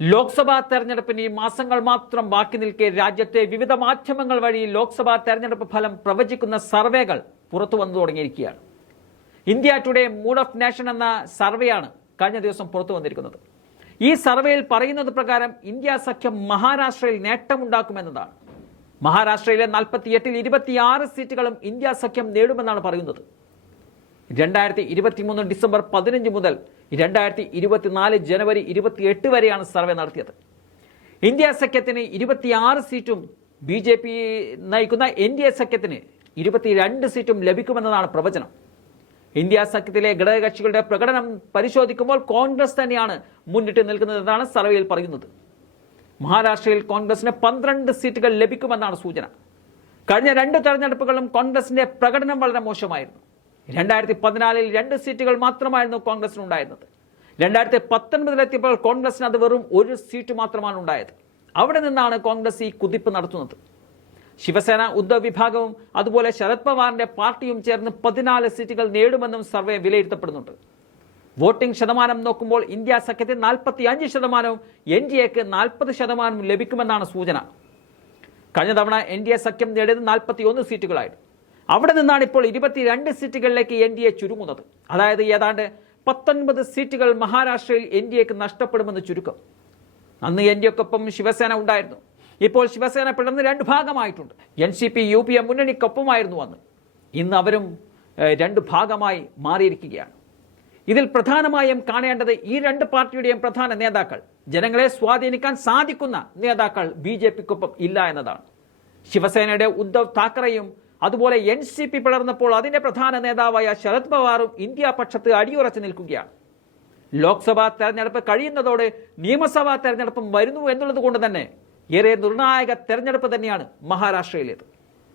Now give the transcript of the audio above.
ലോക്സഭാ തെരഞ്ഞെടുപ്പിന് ഈ മാസങ്ങൾ മാത്രം ബാക്കി നിൽക്കെ രാജ്യത്തെ വിവിധ മാധ്യമങ്ങൾ വഴി ലോക്സഭാ തെരഞ്ഞെടുപ്പ് ഫലം പ്രവചിക്കുന്ന സർവേകൾ പുറത്തു വന്നു തുടങ്ങിയിരിക്കുകയാണ്. India today mood of nation എന്ന സർവേയാണ് കഴിഞ്ഞ ദിവസം പുറത്തു വന്നിരിക്കുന്നത്. ഈ സർവേയിൽ പറയുന്നത് പ്രകാരം ഇന്ത്യ സഖ്യം മഹാരാഷ്ട്രയിൽ നേട്ടമുണ്ടാക്കുമെന്നതാണ്. മഹാരാഷ്ട്രയിലെ നാൽപ്പത്തിയെട്ടിൽ ഇരുപത്തിയാറ് സീറ്റുകളും ഇന്ത്യ സഖ്യം നേടുമെന്നാണ് പറയുന്നത്. രണ്ടായിരത്തി ഇരുപത്തിമൂന്ന് ഡിസംബർ പതിനഞ്ച് മുതൽ രണ്ടായിരത്തി ഇരുപത്തിനാല് ജനുവരി ഇരുപത്തിയെട്ട് വരെയാണ് സർവേ നടത്തിയത്. ഇന്ത്യ സഖ്യത്തിന് ഇരുപത്തിയാറ് സീറ്റും ബി ജെ പി നയിക്കുന്ന എൻ ഡി എ സഖ്യത്തിന് ഇരുപത്തിരണ്ട് സീറ്റും ലഭിക്കുമെന്നതാണ് പ്രവചനം. ഇന്ത്യ സഖ്യത്തിലെ ഘടകകക്ഷികളുടെ പ്രകടനം പരിശോധിക്കുമ്പോൾ കോൺഗ്രസ് തന്നെയാണ് മുന്നിട്ട് നിൽക്കുന്നതെന്നാണ് സർവേയിൽ പറയുന്നത്. മഹാരാഷ്ട്രയിൽ കോൺഗ്രസിന് പന്ത്രണ്ട് സീറ്റുകൾ ലഭിക്കുമെന്നാണ് സൂചന. കഴിഞ്ഞ രണ്ട് തെരഞ്ഞെടുപ്പുകളും കോൺഗ്രസിന്റെ പ്രകടനം വളരെ മോശമായിരുന്നു. രണ്ടായിരത്തി പതിനാലിൽ രണ്ട് സീറ്റുകൾ മാത്രമായിരുന്നു കോൺഗ്രസിന് ഉണ്ടായിരുന്നത് രണ്ടായിരത്തി പത്തൊൻപതിലെത്തിയപ്പോൾ കോൺഗ്രസിന് അത് വെറും ഒരു സീറ്റ് മാത്രമാണ് ഉണ്ടായത്. അവിടെ നിന്നാണ് കോൺഗ്രസ് ഈ കുതിപ്പ് നടത്തുന്നത്. ശിവസേന ഉദ്ധവ് വിഭാഗവും അതുപോലെ ശരത് പവാറിന്റെ പാർട്ടിയും ചേർന്ന് പതിനാല് സീറ്റുകൾ നേടുമെന്നും സർവേ വിലയിരുത്തപ്പെടുന്നുണ്ട്. വോട്ടിംഗ് ശതമാനം നോക്കുമ്പോൾ ഇന്ത്യ സഖ്യത്തിന് നാൽപ്പത്തി അഞ്ച് ശതമാനവും എൻ ഡി എക്ക് നാൽപ്പത് ശതമാനവും ലഭിക്കുമെന്നാണ് സൂചന. കഴിഞ്ഞ തവണ എൻ ഡി എ സഖ്യം നേടിയത് നാൽപ്പത്തി ഒന്ന് സീറ്റുകളായിരുന്നു. അവിടെ നിന്നാണ് ഇപ്പോൾ ഇരുപത്തിരണ്ട് സീറ്റുകളിലേക്ക് എൻ ഡി എ ചുരുങ്ങുന്നത്. അതായത് ഏതാണ്ട് പത്തൊൻപത് സീറ്റുകൾ മഹാരാഷ്ട്രയിൽ എൻ ഡി എക്ക് നഷ്ടപ്പെടുമെന്ന് ചുരുക്കം. അന്ന് എൻ ഡി എക്കൊപ്പം ശിവസേന ഉണ്ടായിരുന്നു. ഇപ്പോൾ ശിവസേന പിളർന്ന് രണ്ട് ഭാഗമായിട്ടുണ്ട്. N C P U P A മുന്നണിക്കൊപ്പമായിരുന്നു അന്ന്. ഇന്ന് അവരും രണ്ട് ഭാഗമായി മാറിയിരിക്കുകയാണ്. ഇതിൽ പ്രധാനമായും കാണേണ്ടത് ഈ രണ്ട് പാർട്ടിയുടെയും പ്രധാന നേതാക്കൾ. ജനങ്ങളെ സ്വാധീനിക്കാൻ സാധിക്കുന്ന നേതാക്കൾ ബി ജെ പിക്കൊപ്പം ഇല്ല എന്നതാണ്. ശിവസേനയുടെ ഉദ്ധവ് താക്കറെയും അതുപോലെ എൻ സി പി പിളർന്നപ്പോൾ അതിന്റെ പ്രധാന നേതാവായ ശരത് പവാറും ഇന്ത്യ പക്ഷത്ത് അടിയുറച്ചു നിൽക്കുകയാണ്. ലോക്സഭാ തെരഞ്ഞെടുപ്പ് കഴിയുന്നതോടെ നിയമസഭാ തെരഞ്ഞെടുപ്പും വരുന്നു എന്നുള്ളത് കൊണ്ട് തന്നെ ഏറെ നിർണായക തെരഞ്ഞെടുപ്പ് തന്നെയാണ് മഹാരാഷ്ട്രയിലേത്.